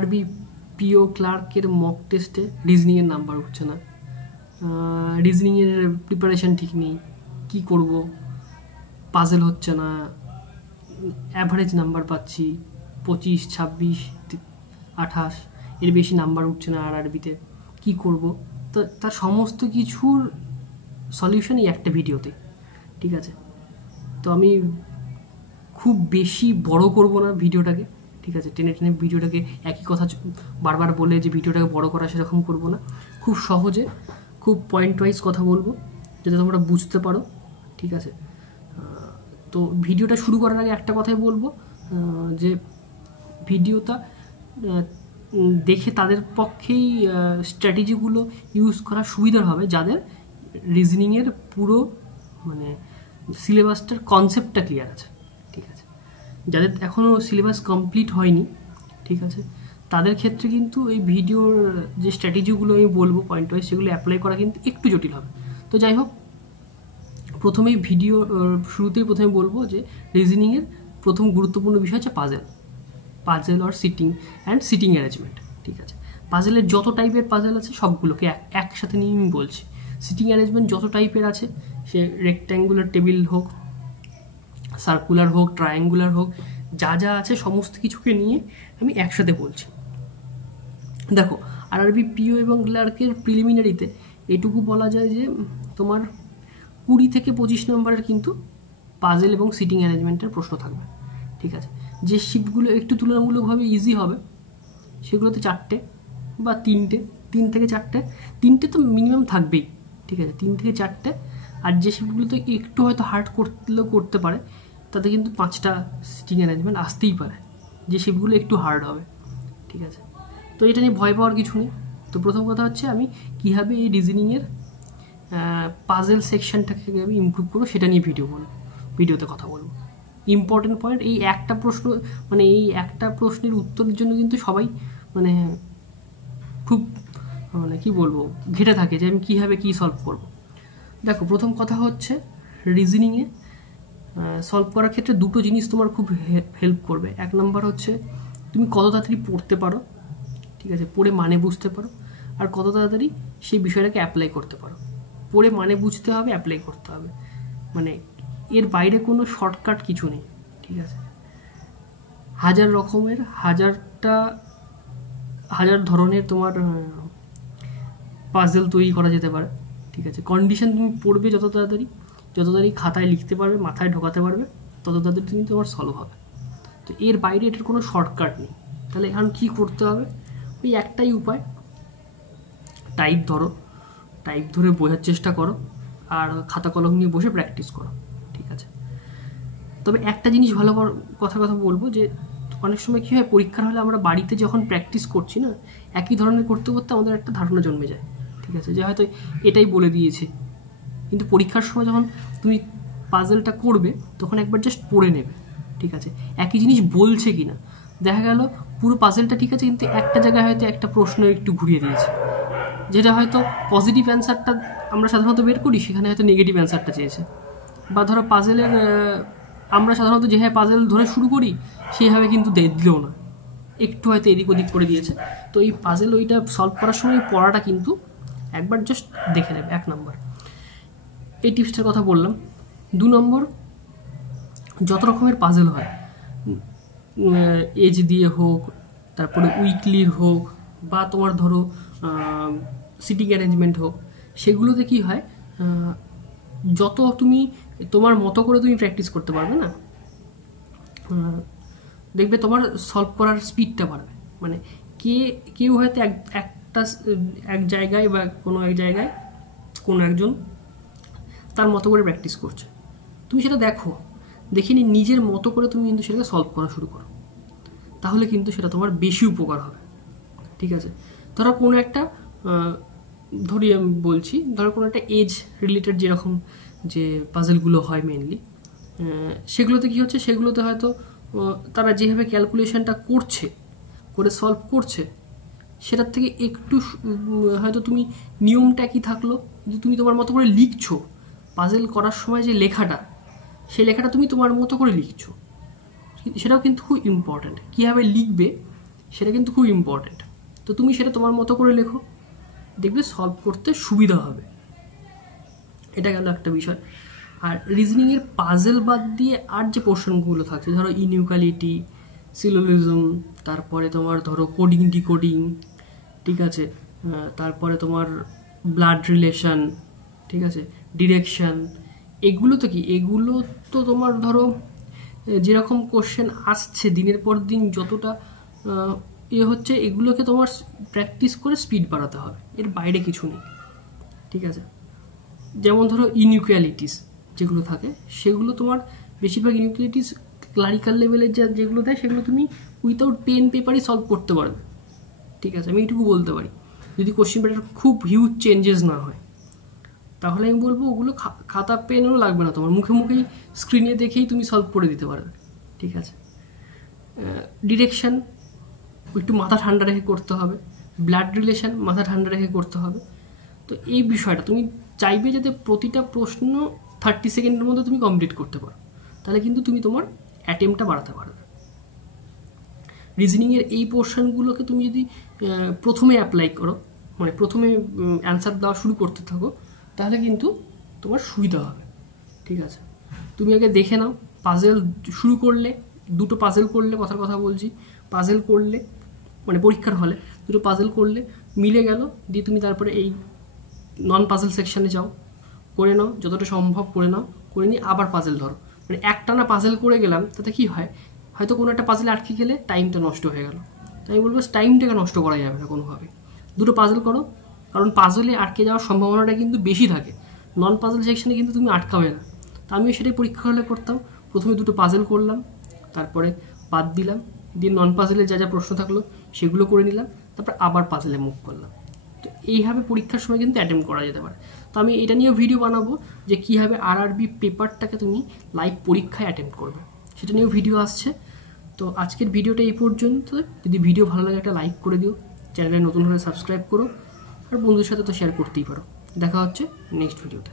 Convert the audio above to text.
RRB পিও ক্লার্কের mock টেস্টে রিজনিংয়ের number উঠছে না, রিজনিংয়ের প্রিপারেশান ঠিক নেই, কি করব, পাজেল হচ্ছে না, অ্যাভারেজ নাম্বার পাচ্ছি 25, 26, 28, এর বেশি নাম্বার উঠছে না আরআরবিতে, কি করব। তো তার সমস্ত কিছুর সলিউশন এই একটা ভিডিওতে, ঠিক আছে। তো আমি খুব বেশি বড় করব না ভিডিওটাকে, ঠিক আছে, টেনে টেনে ভিডিওটাকে একই কথা বারবার বলে যে ভিডিওটাকে বড় করা সেরকম করব না, খুব সহজে খুব পয়েন্ট ওয়াইজ কথা বলবো যাতে তোমরা বুঝতে পারো, ঠিক আছে। তো ভিডিওটা শুরু করার আগে একটা কথাই বলবো যে ভিডিওটা দেখে তাদের পক্ষেই স্ট্র্যাটেজিগুলো ইউজ করা সুবিধার হবে যাদের রিজনিংয়ের পুরো মানে সিলেবাসটার কনসেপ্টটা ক্লিয়ার আছে, ঠিক আছে। যাদের এখনও সিলেবাস কমপ্লিট হয়নি, ঠিক আছে, তাদের ক্ষেত্রে কিন্তু এই ভিডিওর যে স্ট্র্যাটেজিগুলো আমি বলবো পয়েন্ট ওয়াইজ সেগুলো অ্যাপ্লাই করা কিন্তু একটু জটিল হবে। তো যাই হোক, প্রথমেই ভিডিও শুরুতেই প্রথমে বলবো যে রিজনিংয়ের প্রথম গুরুত্বপূর্ণ বিষয় হচ্ছে puzzle or sitting and sitting arrangement, ঠিক আছে। পাজেলের যত টাইপের পাজেল আছে সবগুলোকে একসাথে নিয়ে আমি বলছি। সিটিং অ্যারেঞ্জমেন্ট যত টাইপের আছে, সে রেক্ট্যাঙ্গুলার টেবিল হোক, সার্কুলার হোক, ট্রায়াঙ্গুলার হোক, যা যা আছে সমস্ত কিছুকে নিয়ে আমি একসাথে বলছি। দেখো, আরআরবি পিও এবং ক্লার্কের প্রিলিমিনারিতে এটুকু বলা যায় যে তোমার 20 থেকে 25 নম্বরের কিন্তু পাজেল এবং সিটিং অ্যারেঞ্জমেন্টের প্রশ্ন থাকবে, ঠিক আছে। যে শিফটগুলো একটু তুলনামূলকভাবে ইজি হবে সেগুলোতে 4টে বা 3 থেকে 4টে, 3টে তো মিনিমাম থাকবেই, ঠিক আছে, 3 থেকে 4টে। আর যে শিফটগুলোতে একটু হয়তো হার্ড করলেও করতে পারে তাতে কিন্তু 5টা সিটিং অ্যারেঞ্জমেন্ট আসতেই পারে, যে শিফটগুলো একটু হার্ড হবে, ঠিক আছে। তো এটা নিয়ে ভয় পাওয়ার কিছু নেই। তো প্রথম কথা হচ্ছে আমি কীভাবে এই রিজনিংয়ের পাজেল সেকশনটাকে আমি ইমপ্রুভ করবো সেটা নিয়ে ভিডিওতে কথা বলবো। ইম্পর্টেন্ট পয়েন্ট, এই একটা প্রশ্ন মানে এই একটা প্রশ্নের উত্তরের জন্য কিন্তু সবাই মানে খুব মানে কী বলবো ঘেটে থাকে যে আমি কীভাবে কী সলভ করবো। দেখো, প্রথম কথা হচ্ছে রিজনিংয়ে সলভ করার ক্ষেত্রে দুটো জিনিস তোমার খুব হেল্প করবে। এক নম্বর হচ্ছে তুমি কত তাড়াতাড়ি পড়তে পারো, ঠিক আছে, পড়ে মানে বুঝতে পারো, আর কত তাড়াতাড়ি সেই বিষয়টাকে অ্যাপ্লাই করতে পারো। পড়ে মানে বুঝতে হবে, অ্যাপ্লাই করতে হবে, মানে এর বাইরে কোনো শর্টকাট কিছু নেই, ঠিক আছে। হাজার রকমের হাজার ধরনের তোমার পাজেল তৈরি করা যেতে পারে, ঠিক আছে। কন্ডিশন তুমি পড়বে যত তাড়াতাড়ি খাতায় লিখতে পারবে, মাথায় ঢোকাতে পারবে, তত তাড়াতাড়ি তুমি তোমার সলভ হবে। তো এর বাইরে এটার কোনো শর্টকাট নেই। তাহলে এখন কী করতে হবে? ওই একটাই উপায়, টাইপ ধরে বোঝার চেষ্টা করো আর খাতা কলম নিয়ে বসে প্র্যাকটিস করো, ঠিক আছে। তবে একটা জিনিস ভালো কথা বলবো যে অনেক সময় কী হয়, পরীক্ষার হলে আমরা বাড়িতে যখন প্র্যাকটিস করছি না, একই ধরনের করতে আমাদের একটা ধারণা জন্মে যায়, ঠিক আছে, যে হয়তো এটাই বলে দিয়েছে। কিন্তু পরীক্ষার সময় যখন তুমি পাজেলটা করবে তখন একবার জাস্ট পড়ে নেবে, ঠিক আছে, একই জিনিস বলছে কি না। দেখা গেল পুরো পাজেলটা ঠিক আছে, কিন্তু একটা জায়গায় হয়তো একটা প্রশ্ন একটু ঘুরিয়ে দিয়েছে, যেটা হয়তো পজিটিভ অ্যান্সারটা আমরা সাধারণত বের করি, সেখানে হয়তো নেগেটিভ অ্যান্সারটা চেয়েছে। বা ধরো পাজেলের আমরা সাধারণত যেভাবে পাজেল ধরে শুরু করি সেইভাবে কিন্তু দিলেও না, একটু হয়তো এদিক ওদিক করে দিয়েছে। তো এই পাজেল ওইটা সলভ করার সময় পড়াটা কিন্তু একবার জাস্ট দেখে নেবে, 1 নম্বর। এই টিপসটার কথা বললাম। 2 নম্বর, যত রকমের পাজেল হয়, এজ দিয়ে হোক, তারপরে উইকলির হোক, বা তোমার ধরো সিটিং অ্যারেঞ্জমেন্ট হোক, সেগুলোতে কি হয়, যত তুমি তোমার মতো করে তুমি প্র্যাকটিস করতে পারবে না, দেখবে তোমার সলভ করার স্পিডটা বাড়বে। মানে কেউ হয়তো এক জায়গায় বা কোনো একজন তার মতো করে প্র্যাকটিস করছে, তুমি সেটা দেখে নিজের মতো করে তুমি কিন্তু সেটাকে সলভ করা শুরু করো, তাহলে কিন্তু সেটা তোমার বেশি উপকার হবে, ঠিক আছে। ধরো কোনো একটা আমি বলছি, ধরো কোনো একটা এজ রিলেটেড যেরকম যে পাজেলগুলো হয় মেনলি, সেগুলোতে কী হচ্ছে, সেগুলোতে হয়তো তারা যেভাবে ক্যালকুলেশনটা করে সলভ করছে সেটার থেকে একটু হয়তো তুমি নিয়মটা কি থাকলো, যে তুমি তোমার মতো করে লিখছো, পাজেল করার সময় যে সেই লেখাটা তুমি তোমার মতো করে লিখছো, সেটাও কিন্তু খুব ইম্পর্ট্যান্ট। কীভাবে লিখবে সেটা কিন্তু খুব ইম্পর্ট্যান্ট। তো তুমি সেটা তোমার মতো করে লেখো, দেখবে সলভ করতে সুবিধা হবে। এটা গেল একটা বিষয়। আর রিজনিংয়ের পাজেল বাদ দিয়ে আর যে পোর্শনগুলো থাকছে, ধরো ইনইকুয়ালিটি, সিলোজিজম, তারপরে তোমার ধরো কোডিং ডিকোডিং, ঠিক আছে, তারপরে তোমার ব্লাড রিলেশন, ঠিক আছে, ডিরেকশন, এগুলো তো কি, এগুলো তো তোমার ধরো যেরকম কোশ্চেন আসছে দিনের পর দিন যতটা হচ্ছে, এগুলোকে তোমার প্র্যাকটিস করে স্পিড বাড়াতে হবে, এর বাইরে কিছু নেই, ঠিক আছে। যেমন ধরো ইনইকুয়ালিটিস যেগুলো থাকে, সেগুলো তোমার বেশিরভাগ ইনইকুয়ালিটিস ক্লারিক্যাল লেভেলের যেগুলো দেয় সেগুলো তুমি উইথাউট পেন পেপারই সলভ করতে পারবে, ঠিক আছে। আমি এইটুকু বলতে পারি, যদি কোশ্চেন পেপার খুব হিউজ চেঞ্জেস না হয়, তাহলে আমি বলবো ওগুলো খাতা পেনও লাগবে না, তোমার মুখে মুখেই স্ক্রিনে দেখেই তুমি সলভ করে দিতে পারবে, ঠিক আছে। ডিরেকশন একটু মাথা ঠান্ডা রেখে করতে হবে, ব্লাড রিলেশন মাথা ঠান্ডা রেখে করতে হবে। তো এই বিষয়টা তুমি চাইবে যাতে প্রতিটা প্রশ্ন 30 সেকেন্ডের মধ্যে তুমি কমপ্লিট করতে পারো, তাহলে কিন্তু তুমি তোমার অ্যাটেম্পটা বাড়াতে পারবে। রিজনিংয়ের এই পোর্শনগুলোকে তুমি যদি প্রথমে অ্যাপ্লাই করো, মানে প্রথমে অ্যান্সার দেওয়া শুরু করতে থাকো, তাহলে কিন্তু তোমার সুবিধা হবে, ঠিক আছে। তুমি আগে দেখে নাও, পাজেল শুরু করলে, দুটো পাজেল করলে, কথার কথা বলছি, পাজেল করলে মানে পরীক্ষার হলে দুটো পাজেল করলে মিলে গেল, দিয়ে তুমি তারপরে এই নন পাজেল সেকশানে যাও, করে নাও, যতটা সম্ভব করে নাও, করে নিয়ে আবার পাজেল ধরো। মানে একটানা পাজেল করে গেলাম, তাতে কি হয়, হয়তো কোনো একটা পাজেলে আটকে গেলে টাইমটা নষ্ট হয়ে গেল। তাই আমি বলবো টাইমটাকে নষ্ট করা যাবে না কোনোভাবে, দুটো পাজেল করো, কারণ পাজলে আটকে যাওয়ার সম্ভাবনাটা কিন্তু বেশি থাকে, নন পাজেল সেকশানে কিন্তু তুমি আটকাবে না। তা আমিও সেটাই পরীক্ষা হলে করতাম, প্রথমে দুটো পাজেল করলাম, তারপরে বাদ দিলাম, দিয়ে নন পাজেলে যা যা প্রশ্ন থাকলো সেগুলো করে নিলাম, তারপর আবার পাজেলে মুভ করলাম। তো এইভাবে পরীক্ষার সময় কিন্তু অ্যাটেম্প করা যেতে পারে। তো আমি এটা নিয়ে ভিডিও বানাবো যে কীভাবে আরআরবি পেপারটাকে তুমি লাইভ পরীক্ষায় অ্যাটেম্প করবে, সেটা নিয়েও ভিডিও আসছে। তো আজকের ভিডিওটা এই পর্যন্ত। যদি ভিডিও ভালো লাগে একটা লাইক করে দিও, চ্যানেলে নতুন হলে সাবস্ক্রাইব করো, আর বন্ধুদের সাথে তো শেয়ার করতেই পারো। দেখা হচ্ছে নেক্সট ভিডিওতে।